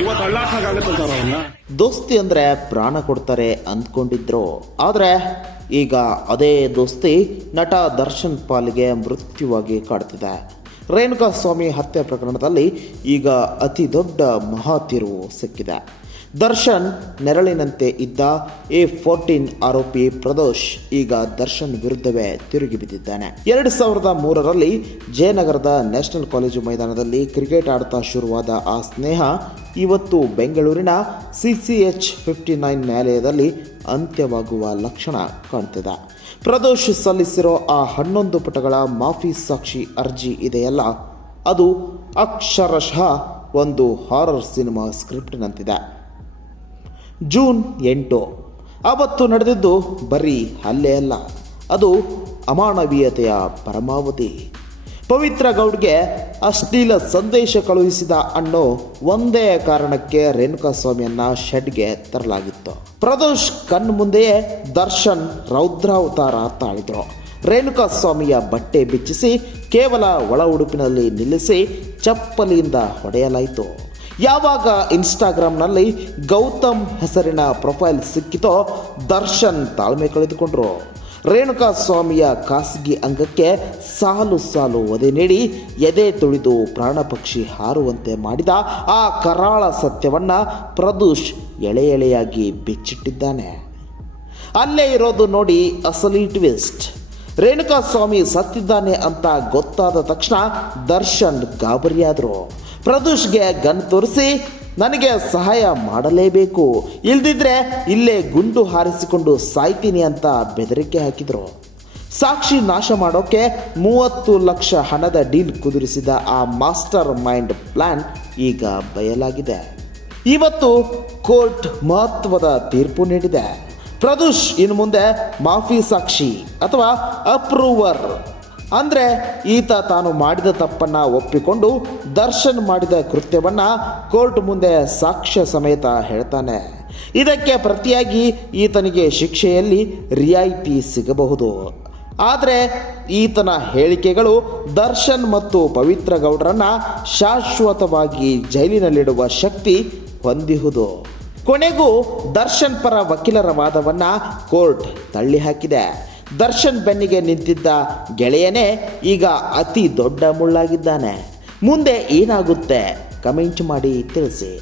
ಇವತ್ತು ಹಳ್ಳಾಕಾಗತ್ತೆ ಸರ್ ಅವನ್ನ. ದೋಸ್ತಿ ಅಂದರೆ ಪ್ರಾಣ ಕೊಡ್ತಾರೆ ಅಂದ್ಕೊಂಡಿದ್ರು. ಆದರೆ ಈಗ ಅದೇ ದೋಸ್ತಿ ನಟ ದರ್ಶನ್ ಪಾಲಿಗೆ ಮೃತ್ಯುವಾಗಿ ಕಾಡ್ತಿದೆ. ರೇಣುಕಾಸ್ವಾಮಿ ಹತ್ಯೆ ಪ್ರಕರಣದಲ್ಲಿ ಈಗ ಅತಿ ದೊಡ್ಡ ಮಹಾ ತಿರುವು ಸಿಕ್ಕಿದೆ. ದರ್ಶನ್ ನೆರಳಿನಂತೆ ಇದ್ದ A14 ಆರೋಪಿ ಪ್ರದೋಷ್ ಈಗ ದರ್ಶನ್ ವಿರುದ್ಧವೇ ತಿರುಗಿ ಬಿದ್ದಿದ್ದಾನೆ. 2003ರಲ್ಲಿ ಜಯನಗರದ ನ್ಯಾಷನಲ್ ಕಾಲೇಜು ಮೈದಾನದಲ್ಲಿ ಕ್ರಿಕೆಟ್ ಆಡ್ತಾ ಶುರುವಾದ ಆ ಸ್ನೇಹ ಇವತ್ತು ಬೆಂಗಳೂರಿನ CCH59 ನ್ಯಾಯಾಲಯದಲ್ಲಿ ಅಂತ್ಯವಾಗುವ ಲಕ್ಷಣ ಕಾಣ್ತಿದೆ. ಪ್ರದೋಷ್ ಸಲ್ಲಿಸಿರೋ ಆ 11 ಪುಟಗಳ ಮಾಫಿ ಸಾಕ್ಷಿ ಅರ್ಜಿ ಇದೆಯಲ್ಲ, ಅದು ಅಕ್ಷರಶಃ ಒಂದು ಹಾರರ್ ಸಿನಿಮಾ ಸ್ಕ್ರಿಪ್ಟ್ನಂತಿದೆ. ಜೂನ್ 8 ಅವತ್ತು ನಡೆದಿದ್ದು ಬರೀ ಹಲ್ಲೆ ಅಲ್ಲ, ಅದು ಅಮಾನವೀಯತೆಯ ಪರಮಾವಧಿ. ಪವಿತ್ರ ಗೌಡ್ಗೆ ಅಶ್ಲೀಲ ಸಂದೇಶ ಕಳುಹಿಸಿದ ಅನ್ನೋ ಒಂದೇ ಕಾರಣಕ್ಕೆ ರೇಣುಕಾಸ್ವಾಮಿಯನ್ನ ಶೆಡ್ಗೆ ತರಲಾಗಿತ್ತು. ಪ್ರದೋಷ್ ಕಣ್ಮುಂದೆಯೇ ದರ್ಶನ್ ರೌದ್ರಾವತಾರ ತಾಳಿದ್ರು. ರೇಣುಕಾಸ್ವಾಮಿಯ ಬಟ್ಟೆ ಬಿಚ್ಚಿಸಿ ಕೇವಲ ಒಳ ಉಡುಪಿನಲ್ಲಿ ನಿಲ್ಲಿಸಿ ಚಪ್ಪಲಿಯಿಂದ ಹೊಡೆಯಲಾಯಿತು. ಯಾವಾಗ ಇನ್ಸ್ಟಾಗ್ರಾಮ್ನಲ್ಲಿ ಗೌತಮ್ ಹೆಸರಿನ ಪ್ರೊಫೈಲ್ ಸಿಕ್ಕಿತೋ ದರ್ಶನ್ ತಾಳ್ಮೆ ಕಳೆದುಕೊಂಡ್ರು. ರೇಣುಕಾಸ್ವಾಮಿಯ ಖಾಸಗಿ ಅಂಗಕ್ಕೆ ಸಾಲು ಸಾಲು ಒದೆ ನೀಡಿ ಎದೆ ತುಳಿದು ಪ್ರಾಣ ಪಕ್ಷಿ ಹಾರುವಂತೆ ಮಾಡಿದ ಆ ಕರಾಳ ಸತ್ಯವನ್ನು ಪ್ರದೋಷ್ ಎಳೆ ಎಳೆಯಾಗಿ ಬಿಚ್ಚಿಟ್ಟಿದ್ದಾನೆ. ಅಲ್ಲೇ ಇರೋದು ನೋಡಿ ಅಸಲಿ ಟ್ವಿಸ್ಟ್. ರೇಣುಕಾಸ್ವಾಮಿ ಸತ್ತಿದ್ದಾನೆ ಅಂತ ಗೊತ್ತಾದ ತಕ್ಷಣ ದರ್ಶನ್ ಗಾಬರಿಯಾದರು. ಪ್ರದೋಷ್ಗೆ ಗನ್ ತೋರಿಸಿ ನನಗೆ ಸಹಾಯ ಮಾಡಲೇಬೇಕು, ಇಲ್ದಿದ್ರೆ ಇಲ್ಲೇ ಗುಂಡು ಹಾರಿಸಿಕೊಂಡು ಸಾಯ್ತೀನಿ ಅಂತ ಬೆದರಿಕೆ ಹಾಕಿದರು. ಸಾಕ್ಷಿ ನಾಶ ಮಾಡೋಕ್ಕೆ 30 ಲಕ್ಷ ಹಣದ ಡೀಲ್ ಕುದುರಿಸಿದ ಆ ಮಾಸ್ಟರ್ ಮೈಂಡ್ ಪ್ಲಾನ್ ಈಗ ಬಯಲಾಗಿದೆ. ಇವತ್ತು ಕೋರ್ಟ್ ಮಹತ್ವದ ತೀರ್ಪು ನೀಡಿದೆ. ಪ್ರದೋಷ್ ಇನ್ನು ಮುಂದೆ ಮಾಫಿ ಸಾಕ್ಷಿ ಅಥವಾ ಅಪ್ರೂವರ್ ಅಂದರೆ ಈತ ತಾನು ಮಾಡಿದ ತಪ್ಪನ್ನು ಒಪ್ಪಿಕೊಂಡು ದರ್ಶನ್ ಮಾಡಿದ ಕೃತ್ಯವನ್ನು ಕೋರ್ಟ್ ಮುಂದೆ ಸಾಕ್ಷ್ಯ ಸಮೇತ ಹೇಳ್ತಾನೆ. ಇದಕ್ಕೆ ಪ್ರತಿಯಾಗಿ ಈತನಿಗೆ ಶಿಕ್ಷೆಯಲ್ಲಿ ರಿಯಾಯಿತಿ ಸಿಗಬಹುದು. ಆದರೆ ಈತನ ಹೇಳಿಕೆಗಳು ದರ್ಶನ್ ಮತ್ತು ಪವಿತ್ರ ಗೌಡ್ರನ್ನು ಶಾಶ್ವತವಾಗಿ ಜೈಲಿನಲ್ಲಿಡುವ ಶಕ್ತಿ ಹೊಂದಿಹುದು. ಕೊನೆಗೂ ದರ್ಶನ್ ಪರ ವಕೀಲರ ವಾದವನ್ನು ಕೋರ್ಟ್ ತಳ್ಳಿಹಾಕಿದೆ. ದರ್ಶನ್ ಬೆನ್ನಿಗೆ ನಿಂತಿದ್ದ ಗೆಳೆಯನೇ ಈಗ ಅತಿ ದೊಡ್ಡ ಮುಳ್ಳಾಗಿದ್ದಾನೆ. ಮುಂದೆ ಏನಾಗುತ್ತೆ ಕಮೆಂಟ್ ಮಾಡಿ ತಿಳಿಸಿ.